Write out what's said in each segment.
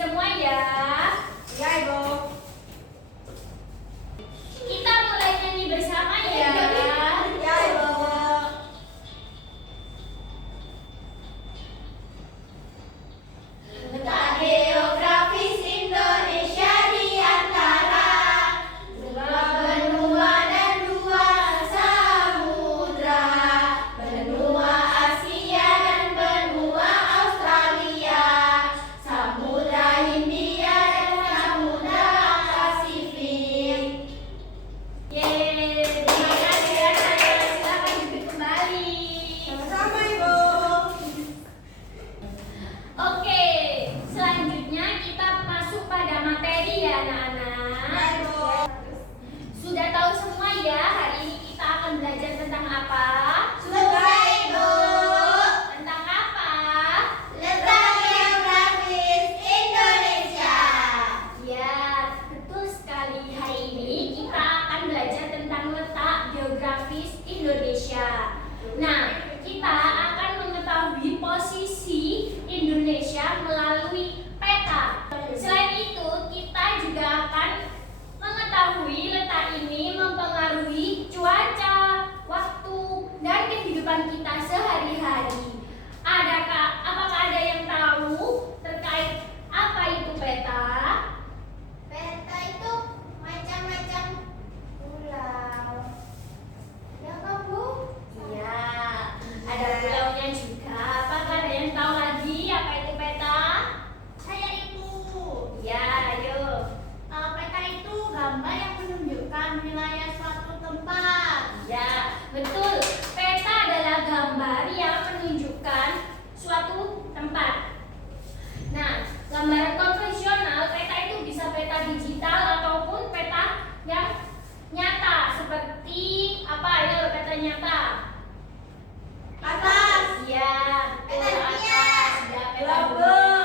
semua ya. Ya, Ibu. Kita mulai nyanyi bersama ya. Ya, Ibu. Letak geografis Indonesia di antara dua benua dan dua samudra, benua Asia dan benua Australia, Samudra Hindia dan Samudra Pasifik. Yeay, terima kasih anak-anak. Silakan duduk kembali. Sama-sama, Ibu. Oke, selanjutnya kita masuk pada materi ya anak-anak. Ya, Ibu. Sudah tahu semua ya hari ini kita akan belajar tentang apa? Sudah, Ibu. Tentang apa? Letak geografis Indonesia. Ya, betul sekali. Hari ini kita akan belajar tentang letak geografis Indonesia. Nah, kita akan mengetahui posisi Indonesia melalui peta. Selain itu, kita juga akan mengetahui letak ini mempengaruhi cuaca, waktu, dan kehidupan kita sehari-hari. Apakah ada yang tahu terkait apa itu peta? Peta itu macam-macam pulau. Ya, kan, Bu? Iya, ada pulaunya juga. Apakah ada yang tahu lagi apa itu peta? Saya, Ibu. Ya, ayo. Peta itu gambar yang menunjukkan wilayah suatu tempat. Ya, betul. Peta adalah gambar yang menunjukkan suatu tempat. Nah, gambaran konvensional peta itu bisa peta digital ataupun peta yang nyata. Seperti apa? Ayo, peta nyata. Atas. Iya, Peta betul, dunia. atas. Ya, peta Global.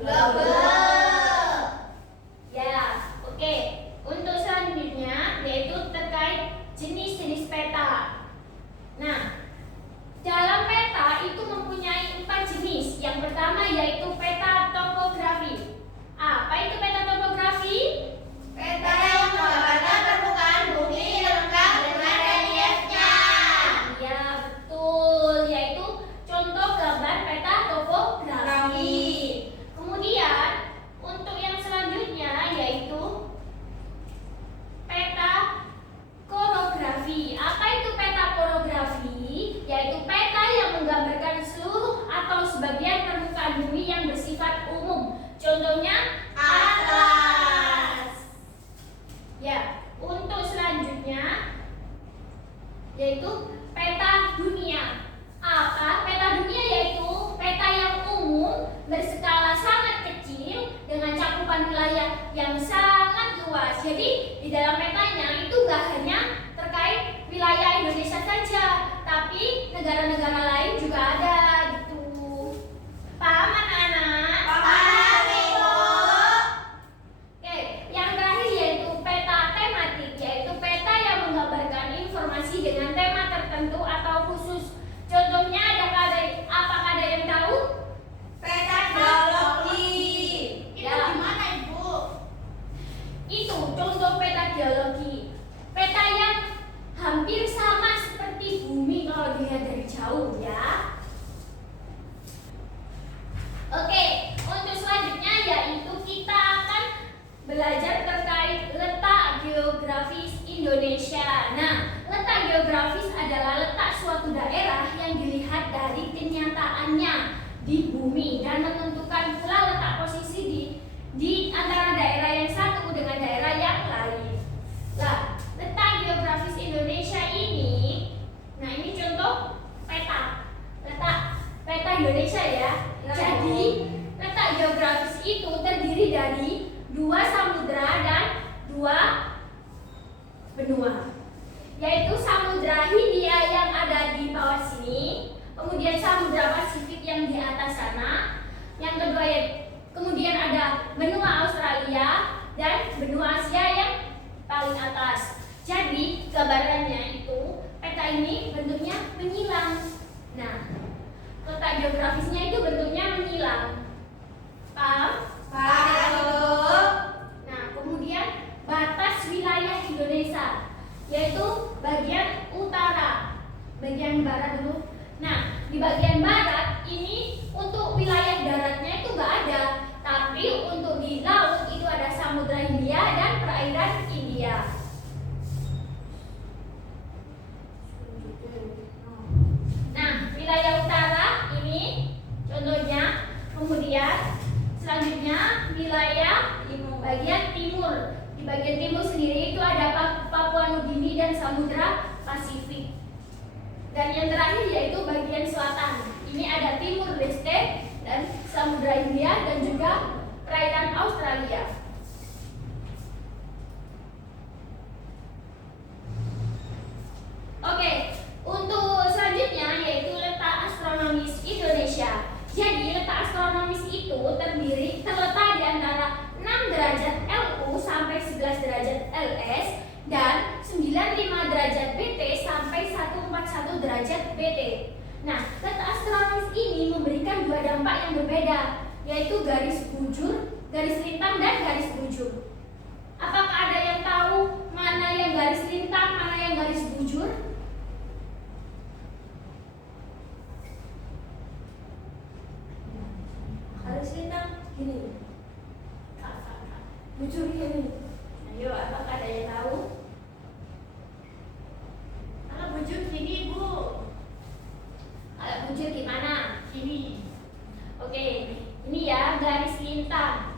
Global. Ya, oke. Untuk selanjutnya yaitu terkait jenis-jenis peta. Nah, dalam peta itu mempunyai 4 jenis. Yang pertama yaitu peta topografi. Apa itu peta topografi? Peta yang menggambarkan permukaan bumi lengkap dengan reliefnya. Ya, betul. Yaitu contoh gambar peta topografi. Kemudian untuk yang selanjutnya yaitu peta korografi. Apa itu peta korografi? Yaitu peta yang menggambarkan seluruh atau sebagian permukaan bumi yang bersifat umum. Contohnya atlas. Ya, untuk selanjutnya yaitu peta dunia. Apa? Peta dunia yaitu peta yang umum berskala sangat kecil dengan cakupan wilayah yang sangat luas. Jadi di dalam petanya itu nggak hanya terkait wilayah Indonesia saja, tapi negara-negara lain juga ada gitu. Paham anak-anak? Paham, Ibu. Oke, yang terakhir yaitu peta tematik, yaitu peta yang menggambarkan informasi dengan tema tertentu atau khusus. Contohnya apakah ada yang tahu? Peta geologi. Itu Ya. gimana, Ibu? Itu contoh peta geologi. Peta yang hampir sama seperti bumi kalau dilihat dari jauh ya. Oke, untuk selanjutnya yaitu kita akan belajar terkait letak geografis Indonesia. Nah, letak geografis adalah letak suatu daerah yang dilihat dari kenyataannya di bumi dan menentukan pula letak posisi di antara daerah yang satu dengan daerah yang lain. Nah, letak geografis Indonesia ini, nah ini contoh peta. Letak peta Indonesia ya. Jadi, letak geografis itu terdiri dari 2 samudra dan 2 benua. Yaitu Samudra Hindia yang ada di bawah sini, kemudian Samudra Pasifik yang di atas sana. Yang kedua ya, kemudian ada benua Australia dan benua Asia yang paling atas. Jadi gambarannya itu peta ini bentuknya menyilang. Nah, letak geografisnya itu bentuknya menyilang. Indonesia, yaitu bagian utara, bagian barat dulu. Nah, di bagian barat ini untuk wilayah daratnya itu nggak ada, tapi untuk di laut itu ada Samudra Hindia dan perairan India. Nah, wilayah utara ini contohnya, kemudian selanjutnya wilayah bagian timur. Di bagian timur sendiri itu ada Papua Nugini dan Samudra Pasifik. Dan yang terakhir yaitu bagian selatan. Ini ada Timur Leste dan Samudra Hindia dan juga perairan Australia. Oke, untuk selanjutnya yaitu letak astronomis Indonesia. Jadi letak astronomis itu terletak di antara 6 derajat LU sampai 11 derajat LS dan 95 derajat BT sampai 141 derajat BT. Nah, letak astronomis ini memberikan dua dampak yang berbeda, yaitu garis bujur, garis lintang, dan garis bujur. Apakah ada yang tahu mana yang garis lintang, mana yang garis bujur? Garis lintang gini. Bujur gini. Ayo, apakah ada yang tahu? Kalau bujur gini, Bu. Kalau bujur gimana? Gini. Oke, ini ya garis lintang.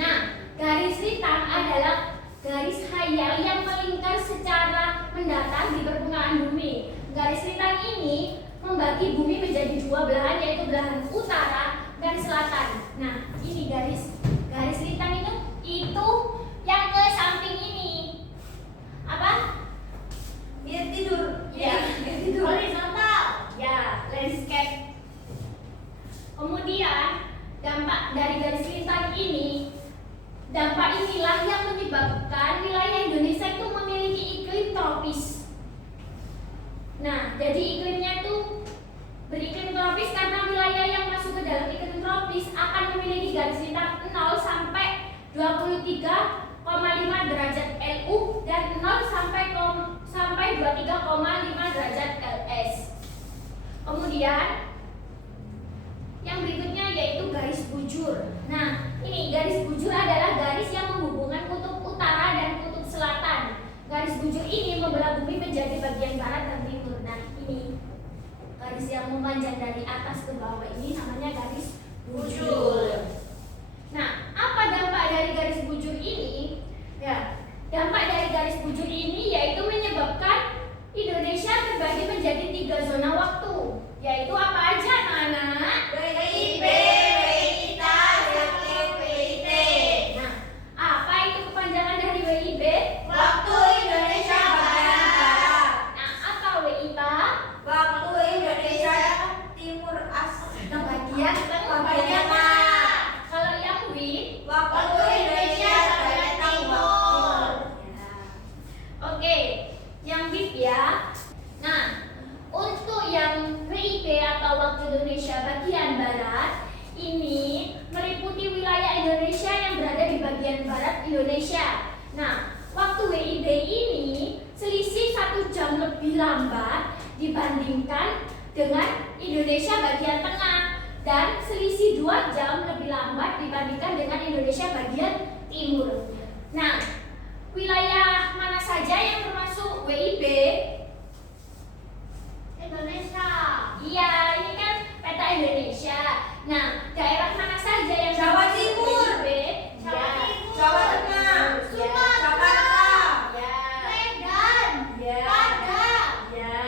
Nah, garis lintang adalah garis khayal yang melingkar secara mendatar di permukaan bumi. Garis lintang ini membagi bumi menjadi dua belahan, yaitu belahan utara dan selatan. Nah, ini garis lintang itu yang ke samping ini. Apa? Biar tidur. Ya, biar tidur. Horizontal. Ya, landscape. Kemudian dampak dari garis lintang ini, dampak inilah yang menyebabkan wilayah Indonesia itu memiliki iklim tropis. Nah, jadi iklimnya itu beriklim tropis karena wilayah yang masuk ke dalam iklim tropis akan memiliki garis lintang 0 sampai 23,5 derajat LU dan 0 sampai 23,5 derajat LS. Kemudian yang berikutnya yaitu garis bujur. Nah, ini garis bujur adalah garis yang menghubungkan kutub utara dan kutub selatan. Garis bujur ini membelah bumi menjadi bagian barat dan timur. Nah, ini garis yang memanjang dari atas ke bawah ini namanya garis bujur. Nah, apa dampak dari garis bujur ini? Ya, dampak dari garis bujur ini yaitu menyebabkan Indonesia terbagi menjadi 3 zona waktu. Yaitu apa aja, anak-anak? WIB, WITA, WIT. Nah, apa itu kepanjangan dari WIB? Waktu Indonesia Barat. Nah, apa WITA? Waktu Indonesia Timur Bagian tengah. Kalau yang WIB? Waktu Indonesia bagian timur. Oke, yang WIB ya. Nah, untuk yang WIB atau waktu Indonesia bagian barat ini meliputi wilayah Indonesia yang berada di bagian barat Indonesia. Nah, waktu WIB ini selisih 1 jam lebih lambat dibandingkan dengan Indonesia bagian tengah dan selisih 2 jam lebih lambat dibandingkan dengan Indonesia bagian timur. Nah, wilayah mana saja yang termasuk WIB? Indonesia. Iya, ini kan peta Indonesia. Nah, daerah mana saja yang Jawa termasuk Timur. WIB? Jawa Ya. Timur. Jawa Tengah. Sumatera. Ya. Medan. Ya. Padang. Ya.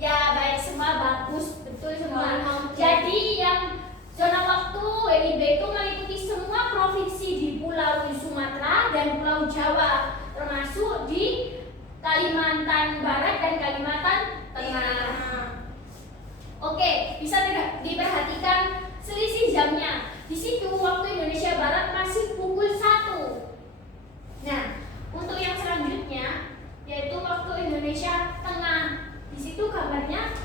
Ya, baik, semua bagus, betul semua. Oke. Jadi yang zona waktu WIB itu meliputi semua provinsi di Pulau Sumatera dan Pulau Jawa, termasuk di Kalimantan Barat dan Kalimantan Tengah. Oke, bisa diperhatikan selisih jamnya. Di situ waktu Indonesia Barat masih pukul 1. Nah, untuk yang selanjutnya yaitu waktu Indonesia Tengah. Di situ kabarnya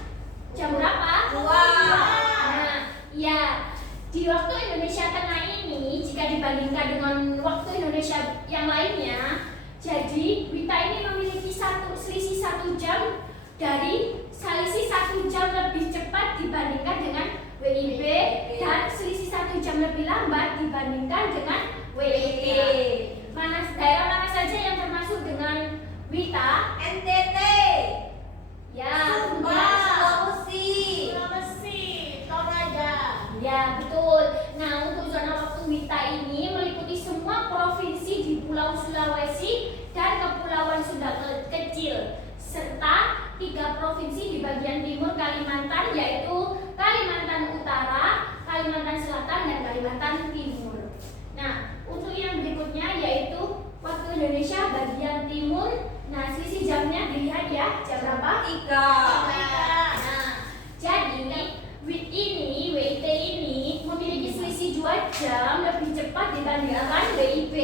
jam berapa? 2. Nah, ya, di waktu Indonesia Tengah ini jika dibandingkan dengan waktu Indonesia yang lainnya, jadi dari selisih 1 jam lebih cepat dibandingkan dengan WIB dan selisih 1 jam lebih lambat dibandingkan dengan WIT. Daerah mana saja yang termasuk dengan WITA? NTT, Ya, Sumbar, Sulawesi. Sulawesi, Toraja. ya betul. Nah, untuk zona waktu WITA ini meliputi semua provinsi di Pulau Sulawesi dan Kepulauan Sunda Kecil, serta 3 provinsi di bagian timur Kalimantan, yaitu Kalimantan Utara, Kalimantan Selatan, dan Kalimantan Timur. Nah, untuk yang berikutnya yaitu waktu Indonesia bagian timur. Nah, selisih jamnya dilihat ya, jam berapa? 3. Nah, jadi WIT ini memiliki selisih 2 jam lebih cepat dibandingkan WIB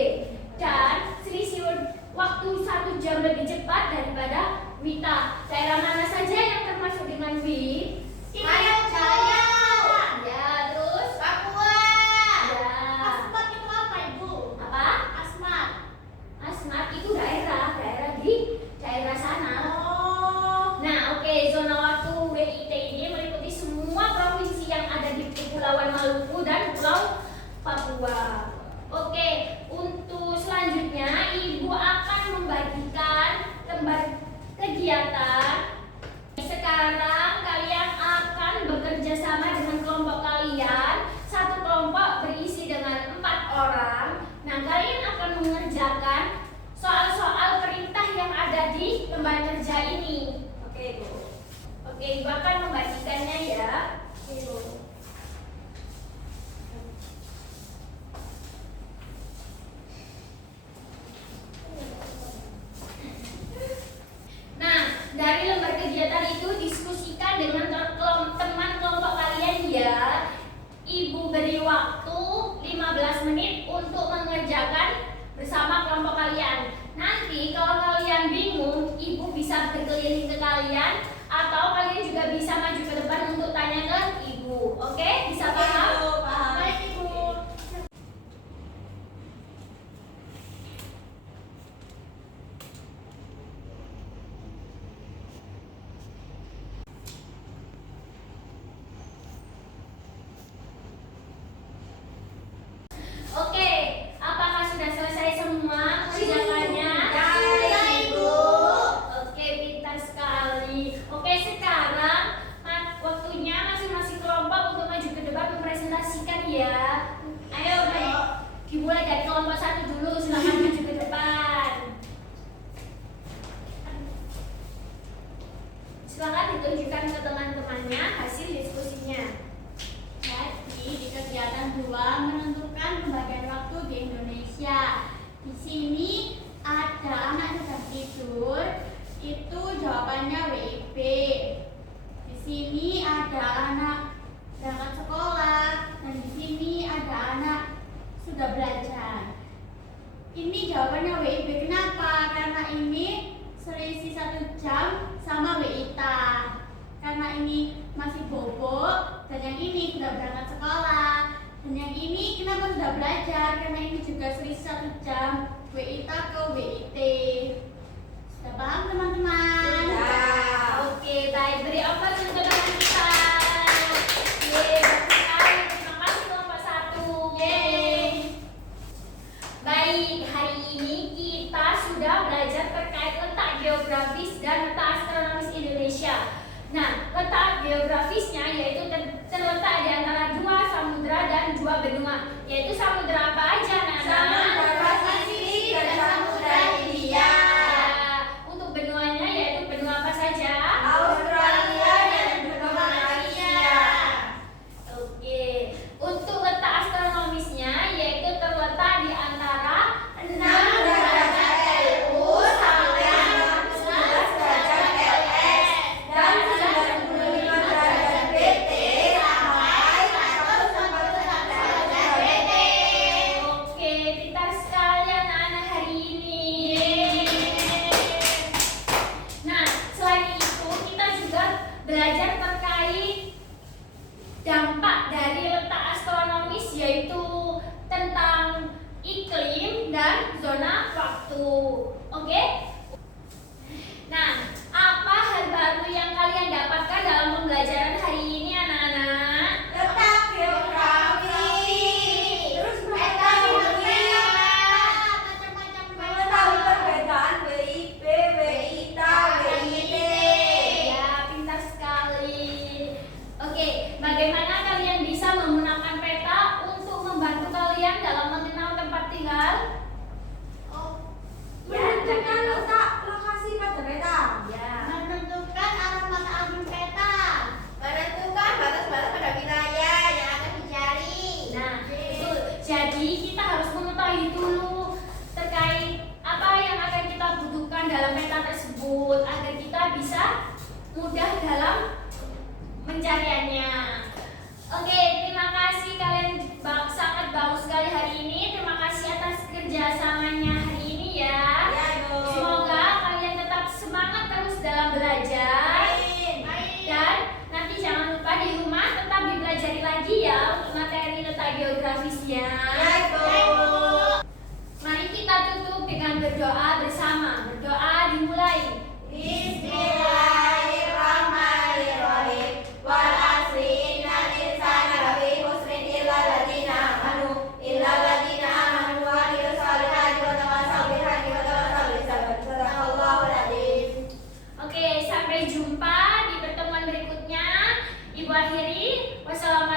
dan selisih waktu 1 jam lebih cepat daripada WITA. Daerah mana saja yang termasuk dengan WIT? Jaya. Ya, terus Papua. ya. Asmat itu apa, Ibu? Apa? Asmat. Asmat itu daerah di daerah sana. Oh. Nah, oke, zona waktu WIT ini meliputi semua provinsi yang ada di Kepulauan Maluku dan Pulau Papua. Oke, untuk selanjutnya Ibu akan membagikan lembar kegiatan. Sekarang kalian akan bekerja sama dengan kelompok kalian. Satu kelompok berisi dengan 4 orang. Nah, kalian akan mengerjakan soal-soal perintah yang ada di lembar kerja ini. Oke, Bu. Oke, Ibu akan membagikannya ya. Oke, Bu. Nah, dari lembar kegiatan itu diskusikan dengan teman kelompok kalian ya. Ibu beri waktu 15 menit untuk mengerjakan bersama kelompok kalian. Nanti kalau kalian bingung, Ibu bisa berkeliling ke kalian atau kalian juga bisa maju ke depan untuk tanya ke Ibu. Oke? Bisa paham? Baik, Ibu. Oke, apakah sudah selesai semua kerjaannya? Ya, Ibu. Oke, pintar sekali. Oke, sekarang waktunya masing-masing kelompok untuk maju ke depan mempresentasikan ya. Ayo, dimulai dari kelompok 1 dulu. Silakan maju ke depan. Silakan ditunjukkan ke teman-temannya hasil diskusinya. Jadi di kegiatan 2 menentukan pembagian waktu di Indonesia. Di sini ada anak sedang tidur, itu jawabannya WIB. Di sini ada anak berangkat sekolah dan di sini ada anak sudah belajar. Ini jawabannya WIB. Kenapa? Karena ini selisih 1 jam sama WITA. Karena ini masih bobo dan yang ini sudah berangkat sekolah. Dan yang ini kenapa sudah belajar? Karena ini juga selisih 1 jam WITA ke WIT. Sudah paham teman-teman? Oke, baik. Beri aplaus untuk teman kita. Bagus sekali. Terima kasih kelompok 1. Baik, hari ini kita sudah belajar terkait letak geografis dan letak astronomis Indonesia. Nah, letak geografisnya yaitu terletak di antara 2 samudra dan 2 benua. Yaitu samudra apa aja, anak-anak? Samudra Pasifik dan Samudra Hindia. Ya, untuk benuanya yaitu benua apa saja? Australia dan benua Asia. Oke. Untuk letak astronomisnya yaitu terletak di antara 6 derajat LU sampai 11 derajat LS dan 95 derajat BT sampai 141 derajat BT. Oke, pintar sekali anak-anak hari ini. Nah, selain itu kita juga belajar terkait dampak dari letak astronomis yaitu tentang iklim dan zona waktu. Oke? Nah, apa hal baru dalam peta tersebut agar kita bisa mudah dalam pencariannya. Oke, terima kasih kalian sangat bagus sekali hari ini. Terima kasih atas kerjasamanya hari ini ya. Semoga kalian tetap semangat terus dalam belajar. Dan nanti jangan lupa di rumah tetap dipelajari lagi ya untuk materi letak geografisnya. Mari kita tutup dengan berdoa bersama. Berdoa dimulai. Bismillahirrahmanirrahim. Wal asri innal insana lafi khusrin illa alladziina amanu wa amilus solihati wa tawasaw bil haqqi wa tawasaw bis sabr. Shadaqallahul adzim. Oke, sampai jumpa di pertemuan berikutnya. Ibu akhiri. Wassalamualaikum